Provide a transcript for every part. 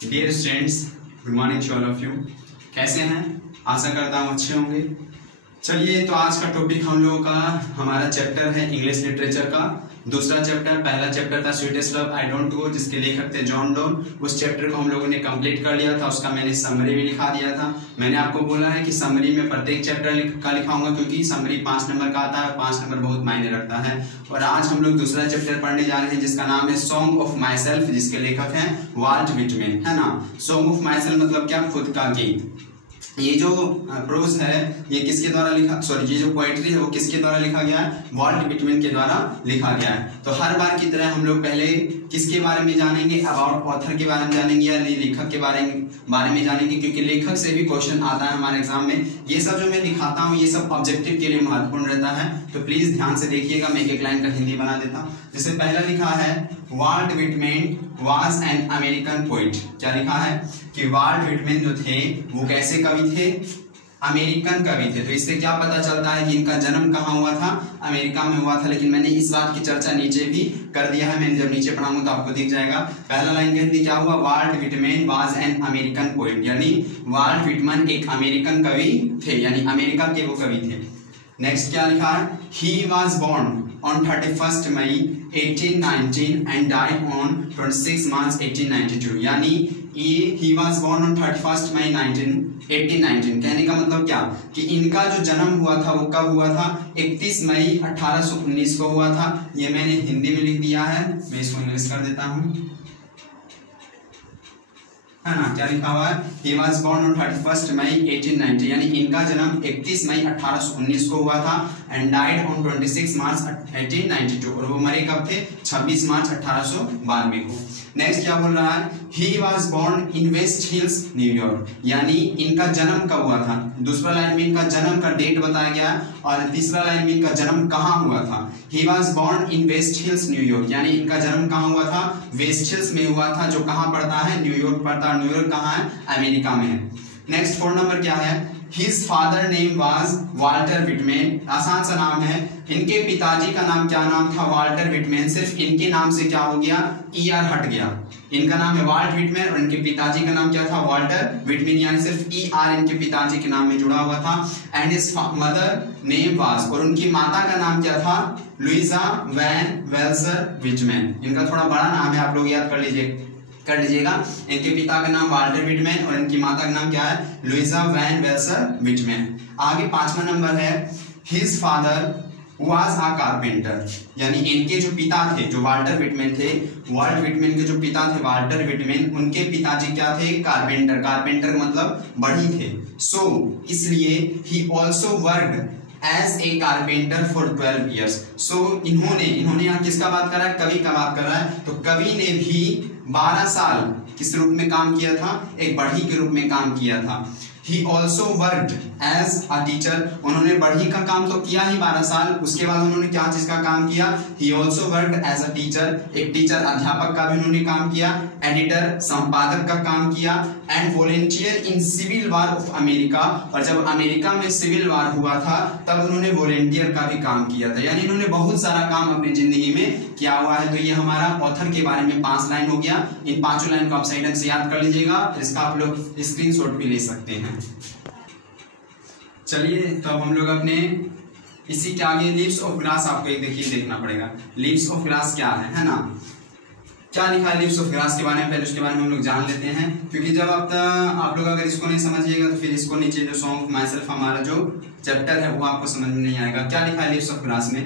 Dear students, good morning to all of you. कैसे हैं? आशा करता हूँ अच्छे होंगे। चलिए, तो आज का टॉपिक हम लोगों का हमारा चैप्टर है इंग्लिश लिटरेचर का दूसरा चैप्टर। पहला चैप्टर था sweetest love I don't go, जिसके लेखक थे जॉन डोन। उस चैप्टर को हम लोगों ने कंप्लीट कर लिया था, उसका मैंने समरी भी लिखा दिया था। मैंने आपको बोला है कि समरी में प्रत्येक चैप्टर का लिखाऊंगा, क्योंकि समरी 5 नंबर का आता है, 5 नंबर बहुत मायने रखता है। और आज हम लोग दूसरा चैप्टर पढ़ने जा रहे हैं, जिसका नाम है सॉन्ग ऑफ माई सेल्फ, जिसके लेखक हैं वाल्ट विटमैन, है ना। सॉन्ग ऑफ माई सेल्फ मतलब क्या? खुद का गीत। ये जो प्रोज है ये किसके द्वारा लिखा, सॉरी ये जो पोएट्री है वो किसके द्वारा लिखा गया है? वाल्ट विटमैन के द्वारा लिखा गया है। तो हर बार की तरह हम लोग पहले किसके बारे में जानेंगे? अबाउट ऑथर के बारे में जानेंगे, या लेखक के बारे में जानेंगे, क्योंकि लेखक से भी क्वेश्चन आता है हमारे एग्जाम में। ये सब जो मैं दिखाता हूँ ये सब ऑब्जेक्टिव के लिए महत्वपूर्ण रहता है, तो प्लीज ध्यान से देखिएगा। मैं एक लाइन का हिंदी बना देता हूँ। जैसे पहला लिखा है Walt Whitman was an American poet. क्या लिखा है कि वाल्ट विटमैन जो थे वो कैसे कवि थे? अमेरिकन कवि थे। तो इससे क्या पता चलता है कि इनका जन्म कहाँ हुआ था? अमेरिका में हुआ था। लेकिन मैंने इस बात की चर्चा नीचे भी कर दिया है, मैंने जब नीचे पढ़ाऊंगा तो आपको दिख जाएगा। पहला लाइन कहती क्या हुआ? Walt Whitman was an American poet, यानी वाल्ट विटमैन एक अमेरिकन कवि थे, यानी अमेरिका के वो कवि थे। नेक्स्ट क्या लिखा है? He was born on 31st May 1819 and died on 26 March 1892, यानी he was born on 31st May 1819। कहने का मतलब क्या कि इनका जो जन्म हुआ था वो कब हुआ था? 31 मई 1819 को हुआ था। ये मैंने हिंदी में लिख दिया है, मैं इसको इंग्लिश कर देता हूँ, है ना। क्या लिखा हुआ है? He was born on 31st May 1890, यानी इनका जन्म 31 मई 1819 को हुआ था and died on 26 March 1892, और वो मरे कब थे? 26 मार्च 1892 को। नेक्स्ट क्या बोल रहा है? He was born in West Hills, New York, यानी इनका जन्म कब हुआ था? दूसरा लाइन में इनका जन्म का डेट बताया गया, और तीसरा लाइन में इनका जन्म कहाँ हुआ था? He was born in West Hills, New York, यानी इनका जन्म कहाँ हुआ था? वेस्ट हिल्स में हुआ था, जो कहाँ पड़ता है? न्यूयॉर्क पड़ता है। न्यूयॉर्क कहाँ है? अमेरिका में है। नेक्स्ट 4 नंबर क्या है? His father name was Walter Whitman, आसान सा नाम है। इनके पिताजी का नाम क्या नाम था? Walter Whitman. सिर्फ इनके नाम से क्या हो गया? ER हट गया। इनका नाम है वाल्ट विटमैन और इनके पिताजी का नाम क्या था? वाल्टर विटमैन, यानी सिर्फ ER इनके पिताजी के नाम में जुड़ा हुआ था। And his mother name was, और उनकी माता का नाम क्या था? Louisa Van Velsor Whitman. इनका थोड़ा बड़ा नाम है, आप लोग याद कर लीजिएगा। इनके पिता का नाम वाल्टर विटमैन और इनकी माता का नाम क्या है? Louisa Van Velsor Whitman. आगे 5वां नंबर है his father was a carpenter, यानी इनके जो पिता थे, जो वाल्टर विटमैन थे, वाल्ट विटमैन के जो पिता थे वाल्टर विटमैन, उनके पिताजी क्या थे? कारपेंटर। कारपेंटर मतलब बढ़ई थे। सो इसलिए he also worked as a carpenter for 12 years। So इन्होंने यहाँ किसका बात कर रहा है? कवि का बात कर रहा है। तो कवि ने भी 12 साल किस रूप में काम किया था? एक बढ़ई के रूप में काम किया था। He also worked as a teacher, उन्होंने बढ़ई का काम तो किया ही 12 साल, उसके बाद उन्होंने क्या चीज का काम किया? He also worked as a teacher, एक टीचर अध्यापक का भी उन्होंने काम किया, एडिटर संपादक का काम किया, and volunteer in civil war of America, और जब अमेरिका में सिविल वार हुआ था तब उन्होंने वॉलेंटियर का भी काम किया था। यानी इन्होंने बहुत सारा काम अपनी जिंदगी में किया हुआ है। तो ये हमारा ऑथर के बारे में 5 लाइन हो गया। इन 5 लाइन को आप सही ढंग से याद कर लीजिएगा, इसका आप लोग स्क्रीनशॉट भी ले सकते हैं। चलिए, तो अब हम लोग अपने इसी के आगे लीव्स ऑफ ग्रास, आपको एक देखिए देखना पड़ेगा लीव्स ऑफ ग्रास क्या है ना। क्या लिखा है लीव्स ऑफ ग्रास के बारे में? पहले उसके बारे में हम लोग जान लेते हैं, क्योंकि जब आप लोग अगर इसको नहीं समझिएगा तो फिर इसको नीचे जो सॉन्ग ऑफ माई सेल्फ हमारा जो चैप्टर है वो आपको समझ में नहीं आएगा। क्या लिखा है लीव्स ऑफ ग्रास में?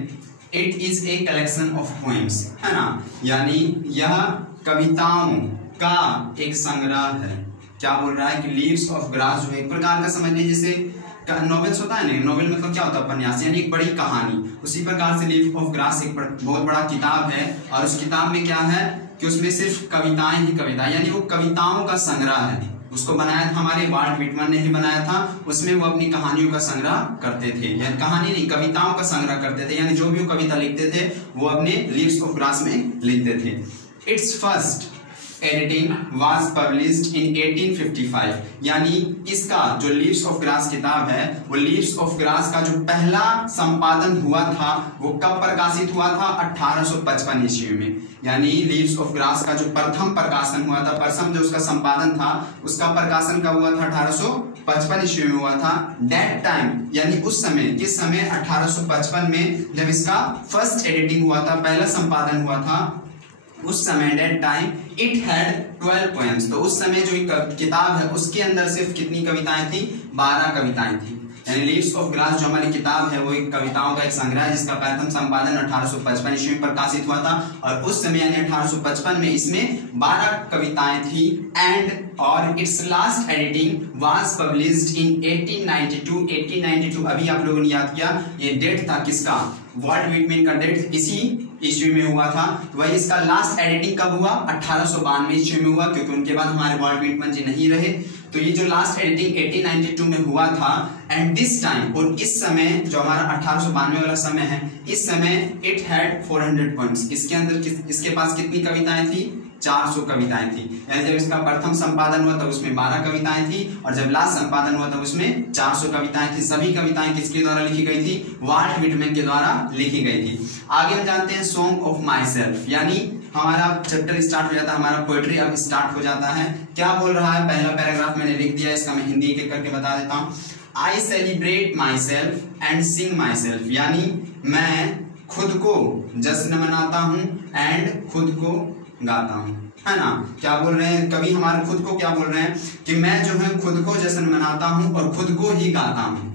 It is a collection of poems, है ना, यानी यह कविताओं का एक संग्रह है। क्या बोल रहा है कि लीव्स ऑफ ग्रास जो है एक प्रकार का समझ लीजिए जैसे नॉवेल्स होता है ना। नॉवेल मतलब क्या होता है? उपन्यास, यानी एक बड़ी कहानी। उसी प्रकार से लीव ऑफ ग्रास एक बहुत बड़ा किताब है, और उस किताब में क्या है कि उसमें सिर्फ कविताएं ही कविताएं, यानी वो कविताओं का संग्रह है। उसको बनाया था हमारे वाल्ट विटमैन ने ही बनाया था। उसमें वो अपनी कहानियों का संग्रह करते थे, यानी कहानी नहीं कविताओं का संग्रह करते थे, यानी जो भी वो कविता लिखते थे वो अपने लीव्स ऑफ ग्रास में लिखते थे। It's first editing was published in 1855, यानी इसका जो लीव्स ऑफ ग्रास किताब है वो लीव्स ऑफ ग्रास का जो पहला संपादन हुआ था वो कब प्रकाशित हुआ था? 1855 ईस्वी में। यानी लीव्स ऑफ ग्रास का जो प्रथम प्रकाशन हुआ था, प्रथम जो उसका संपादन था उसका प्रकाशन कब हुआ था? 1855 ईस्वी में हुआ था। दैट टाइम यानी उस समय, किस समय? 1855 में जब इसका फर्स्ट एडिटिंग हुआ था, पहला संपादन हुआ था, उस समय that time it had 12 poems. तो उस समय जो किताब है उसके अंदर सिर्फ कितनी कविताएं थी? 12 कविताएं थी। यानी लीव्स ऑफ ग्रास जो हमारी किताब है वो एक कविताओं का एक संग्रह है जिसका प्रथम संपादन 1855 ईस्वी में प्रकाशित हुआ था और उस समय यानी 1855 में इसमें 12 कविताएं थी। एंड और it's last editing was published in 1892। 1892 अभी आप लोगों ने याद किया, ये डेट था किसका? वॉल्ट व्हिटमैन का डेट इसी ईस्वी में हुआ था। वही इसका लास्ट एडिटिंग कब हुआ? 1892 ईस्वी में हुआ, क्योंकि उनके बाद हमारे वॉल्ट व्हिटमैन जी नहीं रहे। तो ये जो लास्ट एडिटिंग 1892 में हुआ था एंड दिस टाइम, और इस समय जो हमारा 1892 वाला समय है, इस समय इट हैड 400 पोएम्स। इसके अंदर इसके पास कितनी कविताएं थी? 400 कविताएं थी। यानी जब इसका प्रथम संपादन हुआ तब उसमें 12 कविताएं थी और जब लास्ट संपादन हुआ तब उसमें 400 कविताएं थी। सभी कविताएं किसके द्वारा लिखी गई थी? वॉल्ट व्हिटमैन के द्वारा लिखी गई थी। आगे हम जानते हैं सॉन्ग ऑफ माई सेल्फ, यानी हमारा चैप्टर स्टार्ट हो जाता है, हमारा पोएट्री अब स्टार्ट हो जाता है। क्या बोल रहा है? पहला पैराग्राफ मैंने लिख दिया, इसका मैं हिंदी के करके बता देता हूँ। I celebrate my self and Singh my self, यानी मैं खुद को जश्न मनाता हूँ एंड खुद को गाता हूँ, है ना। क्या बोल रहे हैं कवि? हमारे खुद को क्या बोल रहे हैं कि मैं जो है खुद को जश्न मनाता हूँ और खुद को ही गाता हूँ।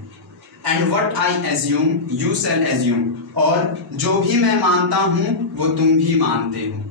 And what I assume you shall assume, और जो भी मैं मानता हूं वो तुम भी मानते हो,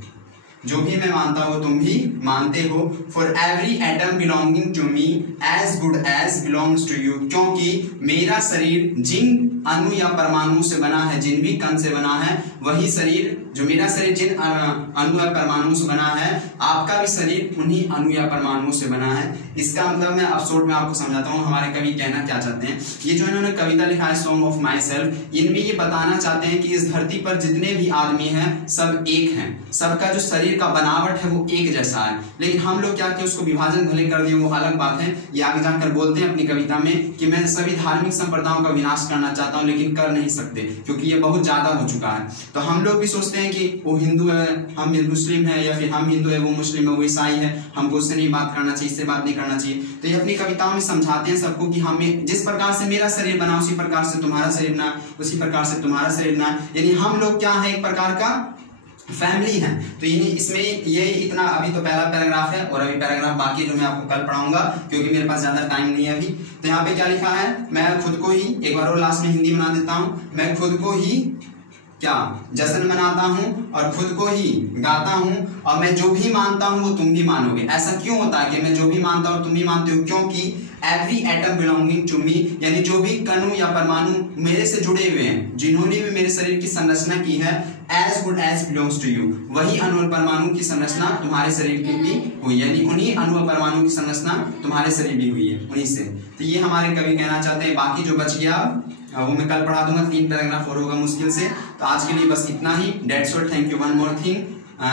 जो भी मैं मानता हूं तुम भी मानते हो। For every atom belonging to me as good as belongs to you, क्योंकि मेरा शरीर जिन अणु या परमाणु से बना है, जिन भी कण से बना है, वही शरीर, जो मेरा शरीर जिन अणु या परमाणु से बना है, आपका भी शरीर उन्हीं अणु या परमाणु से बना है। इसका मतलब मैं अब शॉर्ट में आपको समझाता हूँ हमारे कवि कहना क्या चाहते हैं। ये जो इन्होंने कविता लिखा है सॉन्ग ऑफ माई सेल्फ, इनमें ये बताना चाहते हैं कि इस धरती पर जितने भी आदमी हैं सब एक हैं, सबका जो शरीर का बनावट है वो एक जैसा है, लेकिन हम लोग क्या किया, उसको विभाजन भले कर दिए, वो अलग बात है। ये आगे जाकर बोलते हैं अपनी कविता में कि मैं सभी धार्मिक संप्रदायों का विनाश करना चाहता हूँ, लेकिन कर नहीं सकते क्योंकि ये बहुत ज्यादा हो चुका है। तो हम लोग भी सोचते हैं कि वो हिंदू है, हम मुस्लिम है, या फिर हम हिंदू है वो मुस्लिम है, वो ईसाई है, हमको उससे नहीं बात करना चाहिए, इससे बात नहीं करना चाहिए। तो ये अपनी कविताओं में समझाते हैं सबको कि हमें जिस प्रकार से मेरा शरीर बना उसी प्रकार से तुम्हारा शरीर बना, उसी प्रकार से तुम्हारा शरीर बना, यानी हम लोग क्या है, एक प्रकार का फैमिली है। तो इसमें ये इतना, अभी तो पहला पैराग्राफ है और अभी पैराग्राफ बाकी जो मैं आपको कल पढ़ाऊंगा क्योंकि मेरे पास ज्यादा टाइम नहीं है अभी। तो यहाँ पे क्या लिखा है, मैं खुद को ही, एक बार और लास्ट में हिंदी बना देता हूँ, मैं खुद को ही क्या जश्न मनाता हूँ और खुद को ही गाता हूँ, और मैं जो भी मानता हूँ वो तुम भी मानोगे। ऐसा क्यों होता है कि मैं जो भी मानता हूँ तुम भी मानते हो? क्योंकि every atom belonging to me, यानी जो भी कणु या परमाणु मेरे से जुड़े हुए हैं, जिन्होंने भी मेरे शरीर की संरचना की है, as good as belongs to you, वही अणु और परमाणु की संरचना तुम्हारे शरीर की भी हुई, यानी उन्हीं अणु और परमाणु की संरचना तुम्हारे शरीर भी हुई है, उन्हीं से। तो ये हमारे कवि कहना चाहते हैं। बाकी जो बच गया वो मैं कल पढ़ा दूंगा, 3 पैराग्राफ और होगा मुश्किल से। तो आज के लिए बस इतना ही, that's all, thank you. One more thing,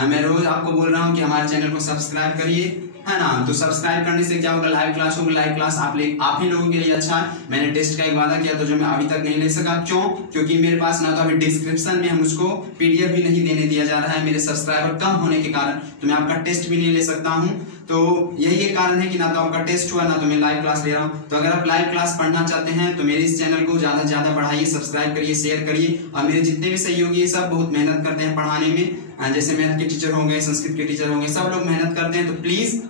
मैं रोज आपको बोल रहा हूँ कि हमारे चैनल को सब्सक्राइब करिए, है ना। तो सब्सक्राइब करने से क्या होगा, लाइव क्लास होगी, लाइव क्लास आप ही लोगों के लिए अच्छा है। मैंने टेस्ट का एक वादा किया तो जो मैं अभी तक नहीं ले सका, क्यों? क्योंकि मेरे पास ना तो अभी डिस्क्रिप्शन में हम उसको पीडीएफ भी नहीं देने दिया जा रहा है, मेरे सब्सक्राइबर कम होने के कारण, तो मैं आपका टेस्ट भी नहीं ले सकता हूँ। तो यही एक कारण है कि ना तो आपका टेस्ट हुआ, ना तो मैं लाइव क्लास ले रहा हूँ। तो अगर आप लाइव क्लास पढ़ना चाहते हैं तो मेरे इस चैनल को ज्यादा से ज्यादा बढ़ाइए, सब्सक्राइब करिए, शेयर करिए। और मेरे जितने भी सहयोगी सब बहुत मेहनत करते हैं पढ़ाने में, जैसे मैथ के टीचर होंगे, संस्कृत के टीचर होंगे, सब लोग मेहनत करते हैं। तो प्लीज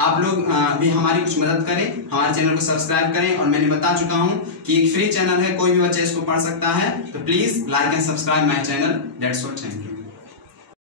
आप लोग भी हमारी कुछ मदद करें, हमारे चैनल को सब्सक्राइब करें। और मैंने बता चुका हूं कि एक फ्री चैनल है, कोई भी बच्चा इसको पढ़ सकता है। तो please like and subscribe my channel. That's all, thank you.